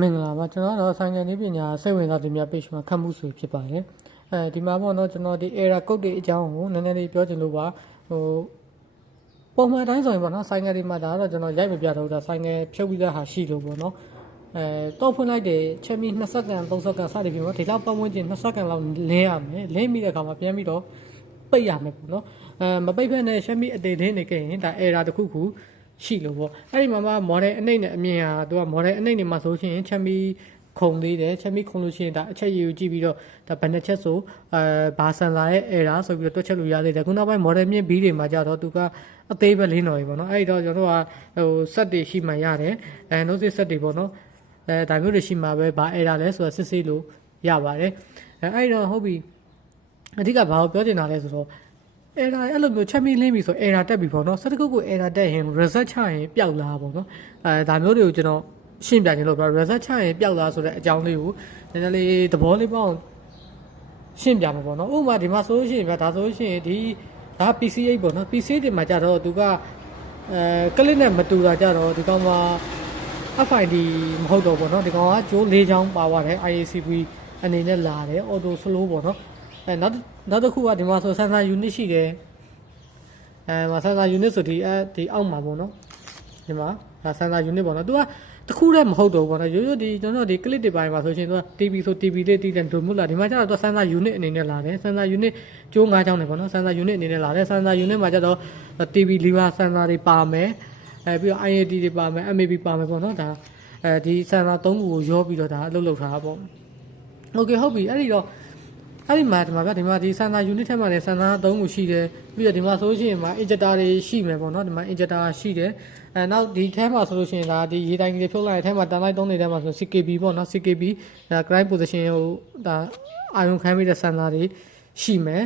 မင်္ဂလာပါကျွန်တော်တော့ဆိုင်ငယ်နည်းပညာစိတ်ဝင်စားသူများ page မှာခတ်မှုဆွေဖြစ်ပါတယ်ဒီမှာပေါ့နော်ကျွန်တော်ဒီ error code တွေအကြောင်းကိုနည်းနည်းလေးပြောချင်လို့ပါပုံမှန်တိုင်းဆိုရင်ပေါ့နော်ဆိုင်ငယ်တွေမှာဒါတော့ကျွန်တော်ရိုက်မပြတော့တာဆိုင်ငယ်ဖြုတ်ပြီးသားဟာရှိလို့ပေါ့နော်တော့ဖွင့်လိုက်တယ်ချက်ပြီး2စက္ကန့်3စက္ကန့်စသည်ဖြင့်ပေါ့ဒီလောက်ပတ်ဝန်းကျင်2စက္ကန့်လောက်လင်းရမယ်လင်းပြီးတဲ့အခါမှာပြန်ပြီးတော့ပိတ်ရမယ်ပေါ့နော်မပိတ်ဖက်နဲ့ချက်ပြီးအတေသေးနေခဲ့ရင်ဒါ error တစ်ခုခုရှိလို့ပေါ့အဲ့ဒီမှာမှ model အနှိမ့်နဲ့အမြင်ဟာသူက model အနှိမ့်နေမှာဆိုရှင်ချက်ပြီးခုံသေးတယ်ချက်ပြီးခုံလို့ရှိရင်ဒါအချက်ရည်ကိုကြည့်ပြီးတော့ဒါဘယ်နှချက်ဆိုဘာဆန်လာရဲ့ error ဆိုပြီးတော့တွက်ချက်လို့ရသေးတယ်ခုနောက်ပိုင်း model မြင့် B တွေမှာကြတော့သူကအသေးပဲလေးတော်ပြီပေါ့နော်အဲ့ဒီတော့ကျွန်တော်တို့ကset တွေရှိမှရတယ်notice set တွေပေါ့နော်ဒါမျိုးတွေရှိမှပဲဘာ error လဲဆိုတာစစ်ဆေးလို့ရပါတယ်အဲ့ဒီတော့ဟုတ်ပြီအဓိကဘာကိုပြောချင်တာလဲဆိုတော့ error အဲ့လိုမျိုးချက်ပြီးလင်းပြီဆို error တက်ပြီပေါ့နော်စက်တကုတ်ကို error တက်ရင် reset ချရင်ပျောက်လာပေါ့နော်ဒါမျိုးတွေကိုကျွန်တော်ရှင်းပြခြင်းလို့ပြော reset ချရင်ပျောက်လာဆိုတဲ့အကြောင်းလေးကိုနည်းနည်းလေးသဘောလေးပေါအောင်ရှင်းပြမှာပေါ့နော်ဥပမာဒီမှာဆိုလို့ရှိရင်ဗျာဒါဆိုလို့ရှိရင်ဒီဒါ PC8 ပေါ့နော် PC8 တွေမှာကြတော့သူကကလစ်နဲ့မတူတာကြတော့ဒီကောင်မှာ FID မဟုတ်တော့ပေါ့နော်ဒီကောင်ကကျိုး၄ချောင်းပါသွားတယ် IACP အနေနဲ့လာတယ် auto slow ပေါ့နော်နောက်တစ်ခုကဒီမှာဆို sensor unit ရှိတယ်sensor unit ဆိုဒီအောက်မှာပေါ့နော်ဒီမှာဒါ sensor unit ပေါ့နော်သူကတခုတည်းမဟုတ်တော့ဘူးပေါ့နော်ရိုးရိုးဒီကျွန်တော်ဒီ clip တွေပိုင်းမှာဆိုရှင်သူက TV ဆို TV လေးတီးတယ်ဒိုမို့လားဒီမှာကျတော့သူ sensor unit အနေနဲ့လာတယ် sensor unit ကျိုး၅ချောင်းတယ်ပေါ့နော် sensor unit အနေနဲ့လာတယ် sensor unit မှာကျတော့ TV lever sensor တွေပါမယ်ပြီးတော့ IAT တွေပါမယ် MAP ပါမယ်ပေါ့နော်ဒါဒီ sensor 3ခုကိုရောပြီးတော့ဒါအလုပ်လုပ်ထားတာပေါ့ okay ဟုတ်ပြီအဲ့ဒီတော့အဲ့ဒီမှာဒီမှာဗျဒီမှာဒီ sensor unit ထဲမှာလည်း sensor 3ခုရှိတယ်ပြီးတော့ဒီမှာဆိုလို့ရှိရင်မှာ injector တွေရှိမယ်ပေါ့နော်ဒီမှာ injector ရှိတယ်နောက်ဒီထဲမှာဆိုလို့ရှိရင်ဒါဒီရေတိုင်ကြီးဖြုတ်လိုက်တဲ့ထဲမှာတန်လိုက်3နေတဲ့မှာဆို CKB ပေါ့နော် CKB ဒါ grind position ဟိုဒါအာရုံခံပြီးတဲ့ sensor တွေရှိမယ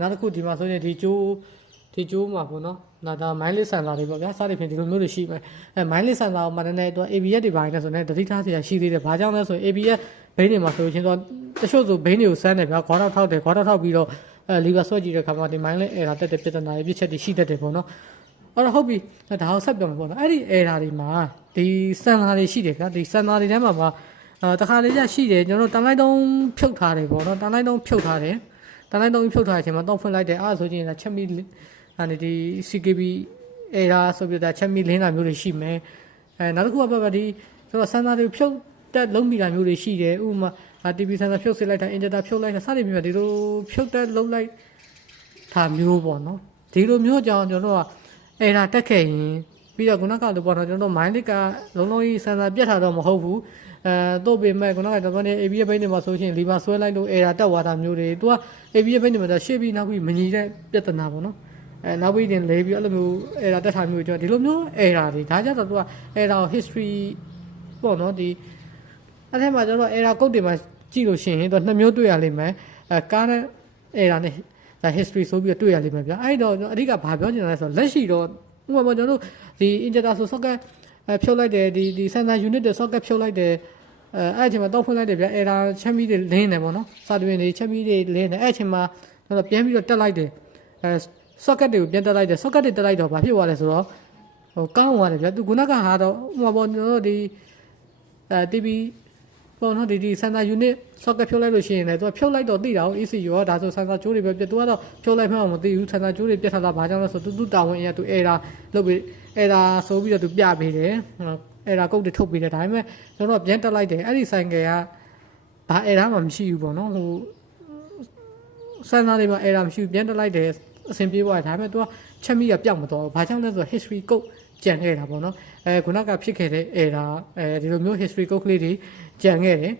်နောက်တစ်ခုဒီမှာဆိုရင်ဒီကျိုးမှာပေါ့နော်ဒါ mindless sensor တွေပေါ့ဗျာစသဖြင့်ဒီလိုမျိုးတွေရှိမယ်mindless sensor ကိုမှလည်းသူက ABS တွေပိုင်းလဲဆိုတော့တတိထားစရာရှိသေးတယ်ဘာကြောင့်လဲဆိုရင် ABS ဘိန်းတွေမှာဆိုရင်တော့တချို့ဆိုဘိန်းတွေကိုစမ်းတယ်ဗျာခေါင်းထောက်တယ်ခေါင်းထောက်ပြီးတော့lever ဆွဲကြည့်တဲ့ခါမှာဒီ mindless error တက်တဲ့ပြဿနာတွေပြစ်ချက်တွေရှိတတ်တယ်ပေါ့နော်အဲ့တော့ဟုတ်ပြီဒါကိုဆက်ပြောမှာပေါ့နော်အဲ့ဒီ error တွေမှာဒီ sensor တွေရှိတယ်ဗျာဒီ sensor တွေထဲမှာတခါလေးရှိတယ်ကျွန်တော်တို့တန်လိုက်တုံးဖြုတ်ထားတယ်ပေါ့နော်တန်လိုက်တုံးဖြုတ်ထားတယ်တန်လိုက်တုံးဖြုတ်ထားတဲ့အချိန်မှာတော့ဖွင့်လိုက်တယ်အဲ့ဆိုရင်ချက်မီဒီ CKB error ဆိုပြီးတော့ချက်မီလင်းတာမျိုးတွေရှိမယ်နောက်တစ်ခုကပါဒီဆိုတော့ sensor တွေဖြုတ်တက်လုံးမိတာမျိုးတွေရှိတယ်ဥပမာTV sensor ဖြုတ်စစ်လိုက်တာ injector ဖြုတ်လိုက်တာစသည်ဖြင့်ဒီလိုဖြုတ်တက်လုံးလိုက်တာမျိုးပေါ့နော်ဒီလိုမျိုးကြောင့်ကျွန်တော်တို့က error တက်ခဲ့ရင်ပြီးတော့ခုနကလိုပေါ့နော်ကျွန်တော်တို့ mindless ကလုံးလုံးကြီး sensor ပြတ်တာတော့မဟုတ်ဘူးတော့ပေမဲ့ခုနကကျွန်တော်တို့ ABS ဘိန်းတွေမှာဆိုရှင် lever ဆွဲလိုက်လို့ error တက်သွားတာမျိုးတွေသူက ABS ဘိန်းတွေမှာရှေ့ပြီးနောက်ပြီးမညီတဲ့ပြဿနာပေါ့နော်နောက်ပြီးတင်လဲပြီးအဲ့လိုမျိုး error တက်တာမျိုးကျွန်တော်ဒီလိုမျိုး error တွေဒါကြတော့သူက error history ပေါ့နော်ဒီအဲ့ထဲမှာကျွန်တော် error code တွေမှာကြည့်လို့ရှိရင်သူနှစ်မျိုးတွေ့ရလိမ့်မယ်current error နဲ့ဒါ history ဆိုပြီးတွေ့ရလိမ့်မယ်ဗျာအဲ့တော့အဓိကဘာပြောချင်တာလဲဆိုတော့လက်ရှိတော့ဥပမာကျွန်တော်တို့ဒီ injector ဆို socket ဖြုတ်လိုက်တယ်ဒီ sensor unit တွေ socket ဖြုတ်လိုက်တယ်အဲ့အချိန်မှာတော့ဖွင့်လိုက်တယ်ဗျာ error ချက်မီတွေလင်းတယ်ပေါ့နော်စသဖြင့်ဒီချက်မီတွေလင်းတယ်အဲ့အချိန်မှာကျွန်တော်ပြန်ပြီးတော့တက်လိုက်တယ်socket တွေကိုပြန်တက်လိုက်တယ် socket တွေတက်လိုက်တော့ဘာဖြစ်သွားလဲဆိုတော့ဟိုကောင်းသွားတယ်ဗျာသူခုနကဟာတော့ဥပမာပေါ့ကျွန်တော်တို့ဒီTV ပေါ့နော်ဒီ sensor unit socket ဖြုတ်လိုက်လို့ရှိရင်လည်းသူကဖြုတ်လိုက်တော့သိတာကို ECU ရောဒါဆို sensor ကြိုးတွေပဲပြတ်သူကတော့ဖြုတ်လိုက်မှမသိဘူး sensor ကြိုးတွေပြတ်ထားတာဘာကြောင့်လဲဆိုသူတာဝန်အရာသူ error လုပ်ပြီး error ဆိုပြီးတော့သူပြပေးတယ် error code တွေထုတ်ပေးတယ်ဒါပေမဲ့ကျွန်တော်ပြန်တက်လိုက်တယ်အဲ့ဒီ cycle ကဘာ error မှမရှိဘူးပေါ့နော်ဟို sensor တွေမှာ error မရှိဘူးပြန်တက်လိုက်တယ်အဆင်ပြေသွားတယ်ဒါပေမဲ့သူကချက်မိရပြောက်မတော့ဘာကြောင့်လဲဆိုတော့ history code ကြံခဲ့တာပေါ့နော်ခုနကဖြစ်ခဲ့တဲ့ error ဒီလိုမျိုး history code ကလေးတွေကြံခဲ့တယ်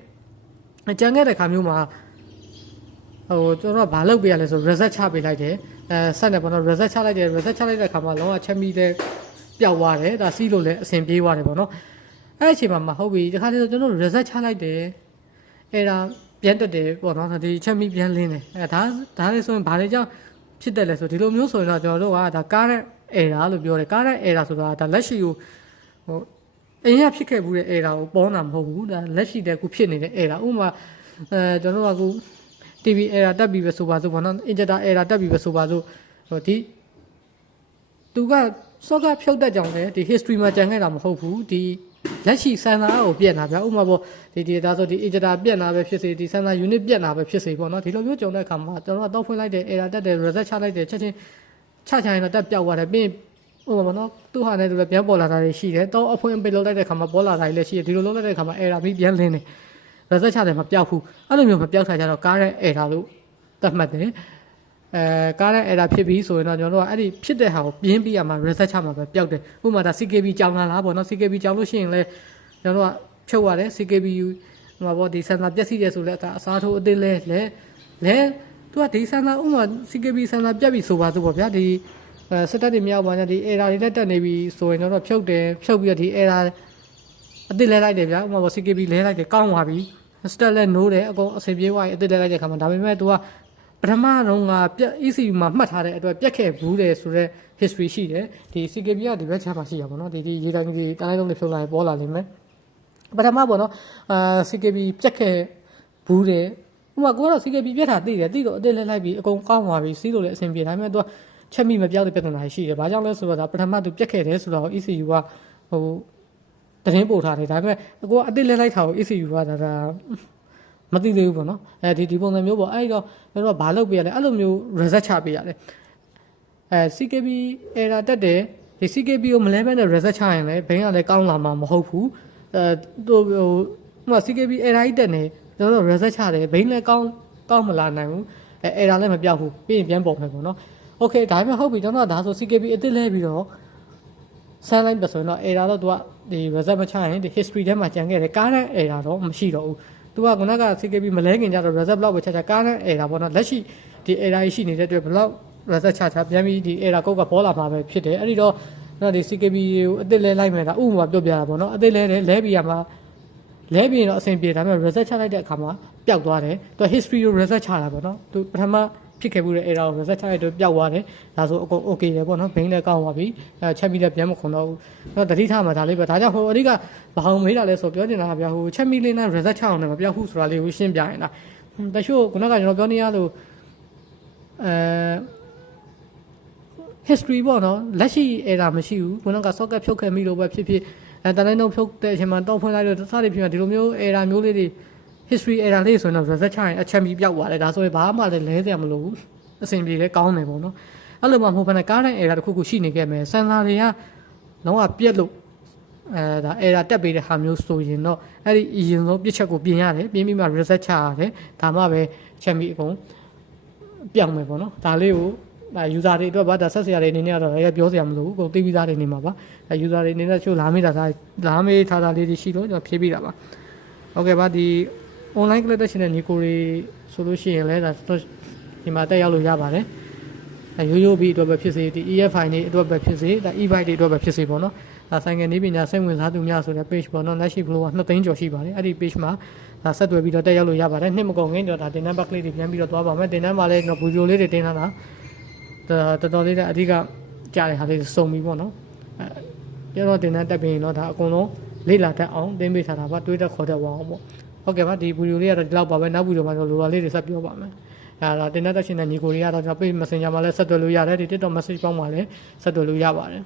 ကြံခဲ့တဲ့ခါမျိုးမှာဟိုကျွန်တော်ကဘာလုပ်ပေးရလဲဆို reset ချပေးလိုက်တယ်ဆက်နေပေါ့နော် reset ချလိုက်တယ် reset ချလိုက်တဲ့ခါမှာလုံးဝချက်မိတဲ့ပျောက်သွားတယ်ဒါစီးလို့လည်းအဆင်ပြေသွားတယ်ပေါ့နော်အဲ့အချိန်မှာဟုတ်ပြီဒီခါလေးဆိုကျွန်တော် reset ချလိုက်တယ်error ပြန်တက်တယ်ပေါ့နော်ဒီချက်မိပြန်လင်းတယ်ဒါလေးဆိုရင်ဘာတွေကြောင့်ဖြစ်တယ်လဲဆိုဒီလိုမျိုးဆိုရင်တော့ကျွန်တော်တို့ကဒါ current error လို့ပြောတယ် current error ဆိုတာဒါလက်ရှိကိုဟိုအရင်ကဖြစ်ခဲ့ဘူးတဲ့ error ကိုပေါ်တာမဟုတ်ဘူးဒါလက်ရှိတဲ့ခုဖြစ်နေတဲ့ error ဥပမာကျွန်တော်တို့ကခု TV error တက်ပြီးပဲဆိုပါစို့ပေါ့နော် injector error တက်ပြီးပဲဆိုပါစို့ဟိုဒီသူက socket ဖြုတ်တတ်ကြောင်လေဒီ history မှာကြံခဲ့တာမဟုတ်ဘူးဒီ လက်ရှိစံသားကိုပြက်တာဗျာဥပမာပေါ့ဒီဒါဆိုဒီ ejector ပြက်တာပဲဖြစ်စေဒီစံသား unit ပြက်တာပဲဖြစ်စေပေါ့နော်ဒီလိုမျိုးကြုံတဲ့အခါမှာကျွန်တော်တော့ဖွင့်လိုက်တယ် error တက်တယ် reset ချလိုက်တယ်ချက်ချင်းချရင်တော့တက်ပြောက်သွားတယ်ပြီးဥပမာနော်သူ့ဟာနဲ့သူလည်းပြန်ပေါ်လာတာတွေရှိတယ်တော့အဖွင့်ပိတ်လုပ်လိုက်တဲ့အခါမှာပေါ်လာတာတွေလည်းရှိတယ်ဒီလိုလုပ်လိုက်တဲ့အခါမှာ error ပြီးပြန်လင်းတယ် reset ချတယ်မပြောက်ဘူးအဲ့လိုမျိုးမပြောက်ထားကြတော့ကားတဲ့ error လို့သတ်မှတ်တယ်ကားတဲ့ error ဖြစ်ပြီးဆိုရင်တော့ကျွန်တော်တို့ကအဲ့ဒီဖြစ်တဲ့ဟာကိုပြင်းပြီးရမှာ reset ချမှာပဲပျောက်တယ်ဥပမာဒါ CKB ကြောင်လာလားပေါ့နော် CKB ကြောင်လို့ရှိရင်လည်းကျွန်တော်တို့ကဖြုတ်ရတယ် CKBU ဟိုမှာပေါ့ဒီစံသာပြက်စီတယ်ဆိုလည်းဒါအစားထိုးအသစ်လဲသူကဒီစံသာဥပမာ CKB စံသာပြက်ပြီဆိုပါစို့ပေါ့ဗျာဒီစတက်တွေမြောက်ပါနဲ့ဒီ error တွေနဲ့တက်နေပြီဆိုရင်တော့ဖြုတ်ပြီးတော့ဒီ error အသစ်လဲလိုက်တယ်ဗျာဥပမာပေါ့ CKB လဲလိုက်တယ်ကောင်းသွားပြီစတက်လဲနိုးတယ်အကုန်အဆင်ပြေသွားပြီအသစ်လဲလိုက်တဲ့ခါမှာဒါပေမဲ့ तू ကပထမတော့ကပြက် ECU မှာမှတ်ထားတဲ့အတွက်ပြက်ခဲ့ဘူးတယ်ဆိုတော့ history ရှိတယ်ဒီ CKB ကဒီဘက်ချမ်းမှာရှိရပါတော့ဒီရေတိုင်းဒီတိုင်းလုံးတွေဖြုတ်လိုက်ပေါ်လာလိမ့်မယ်ပထမပေါ့နော်CKB ပြက်ခဲ့ဘူးတယ်ဥပမာကိုကတော့ CKB ပြက်တာသိတယ်သိတော့အသစ်လဲလိုက်ပြီးအကုန်ကောင်းသွားပြီစီးလို့လည်းအဆင်ပြေဒါပေမဲ့ तू ကချက်မိမပြောက်တဲ့ပြဿနာရှိတယ်ဘာကြောင့်လဲဆိုတော့ဒါပထမ तू ပြက်ခဲ့တယ်ဆိုတော့ ECU ကဟိုသတင်းပို့ထားတယ်ဒါပေမဲ့ကိုကအသစ်လဲလိုက်တာကို ECU ကဒါမသိသေးဘူးပေါ့နော်ဒီပုံစံမျိုးပေါ့အဲ့တော့ကျွန်တော်ကဘာလုပ်ပေးရလဲအဲ့လိုမျိုး reset ချပေးရတယ်CKB error တက်တယ်ဒီ CKB ကိုမလဲပဲနဲ့ reset ချရင်လည်းဘိန်းကလည်းကောင်းလာမှာမဟုတ်ဘူးသူဟို CKB error တက်နေကျွန်တော်တို့ reset ချတယ်ဘိန်းလည်းကောင်းမလာနိုင်ဘူးerror လည်းမပြောက်ဘူးပြီးရင်ပြန်ပေါ်မယ်ပေါ့နော် okay ဒါပေမဲ့ဟုတ်ပြီကျွန်တော်ကဒါဆို CKB အစ်စ်လဲပြီးတော့ဆန်းလိုက်ပြီဆိုရင်တော့ error တော့သူကဒီ reset မချရင်ဒီ history ထဲမှာကျန်ခဲ့တယ်ကားတဲ့ error တော့မရှိတော့ဘူးသူကခုနက CKB မလဲခင်ကြတော့ reset block ပဲချကားတဲ့ error ပေါ့နော်လက်ရှိဒီ error ရှိနေတဲ့အတွက် block reset ချပြန်ပြီးဒီ error code ကပေါ်လာမှာပဲဖြစ်တယ်အဲ့ဒီတော့နော်ဒီ CKB ကိုအသစ်လဲလိုက်မယ်ဒါဥပမာပြောပြတာပေါ့နော်အသစ်လဲပြီးရမှာလဲပြီးရင်တော့အဆင်ပြေဒါပေမဲ့ reset ချလိုက်တဲ့အခါမှာပျောက်သွားတယ်သူ history ကို reset ချတာပေါ့နော်သူပထမဖြစ်ခဲ့မှုတဲ့ error ကို reset ချလိုက်တော့ပျောက်သွားတယ်ဒါဆိုအကုန် okay တယ်ပေါ့နော်ဘိန်းလည်းကောင်းသွားပြီချက်ပြီးလည်းပြန်မခွန်တော့ဘူးတော့တတိထားမှာဒါလေးပဲဒါကြောင့်ဟိုအဓိကဘာအောင်မေးတာလဲဆိုပြောနေတာဗျာဟိုချက်ပြီးလေးနဲ့ reset ချအောင်လည်းမပျောက်ဘူးဆိုတာလေးကိုရှင်းပြရင်လားတချို့ခုနကကျွန်တော်ပြောနေရလို့history ပေါ့နော်လက်ရှိ error မရှိဘူးခုနက socket ဖြုတ်ခဲ့မိလို့ပဲဖြစ်တန်းတိုင်းတော့ဖြုတ်တဲ့အချိန်မှာတောက်ဖွင့်လိုက်လို့စသည်ဖြစ်မှာဒီလိုမျိုး error မျိုးလေးတွေ history error လေးဆိုရင်တော့ reset ချရင်အချက်ပြီးပြောက်သွားတယ်ဒါဆိုရင်ဘာမှလည်းလဲစရာမလိုဘူးအဆင်ပြေလဲကောင်းတယ်ပေါ့နော်အဲ့လိုမှမဟုတ်ဘဲနဲ့ကားတိုင်း error တစ်ခုရှိနေခဲ့မယ်စံစာတွေကလုံးဝပြက်လို့ဒါ error တက်ပေးတဲ့ဟာမျိုးဆိုရင်တော့အဲ့ဒီအရင်ဆုံးပြစ်ချက်ကိုပြင်ရတယ်ပြင်ပြီးမှ reset ချရတယ်ဒါမှပဲချက်ပြီးအကုန်ပြောင်းမယ်ပေါ့နော်ဒါလေးကိုuser တွေအတွက်ဗာဒါဆက်စရာတွေအနေနဲ့ကတော့လည်းပြောစရာမလိုဘူးကိုသိပြီးသားတွေနေမှာပါuser တွေအနေနဲ့ချို့လာမေးတာထားတာလေးတွေရှိလို့ကျွန်တော်ဖြည့်ပေးတာပါဟုတ်ကဲ့ပါဒီ online collection နဲ့ညီကိုတွေဆိုလို့ရှိရင်လည်းဒါဒီမှာတက်ရောက်လို့ရပါတယ်ရိုးပြီးအတွက်ပဲဖြစ်စေဒီ EFI တွေအတွက်ပဲဖြစ်စေဒါ e-bike တွေအတွက်ပဲဖြစ်စေပေါ့နော်ဒါဆိုင်ငယ်နည်းပညာစိတ်ဝင်စားသူများဆိုတဲ့ page ပေါ့နော်လက်ရှိ follower 2သိန်းကျော်ရှိပါတယ်အဲ့ဒီ page မှာဒါဆက်သွယ်ပြီးတော့တက်ရောက်လို့ရပါတယ်နှစ်မကုန်ခင်တော့ဒါတင်တန်း back လေးတွေပြန်ပြီးတော့သွားပါမယ်တင်တန်းမှာလည်းကျွန်တော် video လေးတွေတင်ထားတာတော်တော်လေးအဓိကကြားတဲ့ဟာလေးစုံပြီးပေါ့နော်ပြောတော့တင်တန်းတက်ပြီးရင်တော့ဒါအကုန်လုံးလေ့လာတတ်အောင်သင်ပေးထားတာပါတွေးတက်ခေါ်တတ်အောင်ပေါ့ဟုတ်ကဲ့ပါဒီ video လေးကတော့ဒီလောက်ပါပဲနောက် video မှာတော့လိုလာလေးတွေဆက်ပြောပါမယ်ဒါတင်တန်းတက်ရှင်တဲ့ညီကိုတွေကတော့ကျွန်တော် page messenger မှာလည်းဆက်သွယ်လို့ရတယ်ဒီ TikTok message ပေါင်းမှာလည်းဆက်သွယ်လို့ရပါတယ်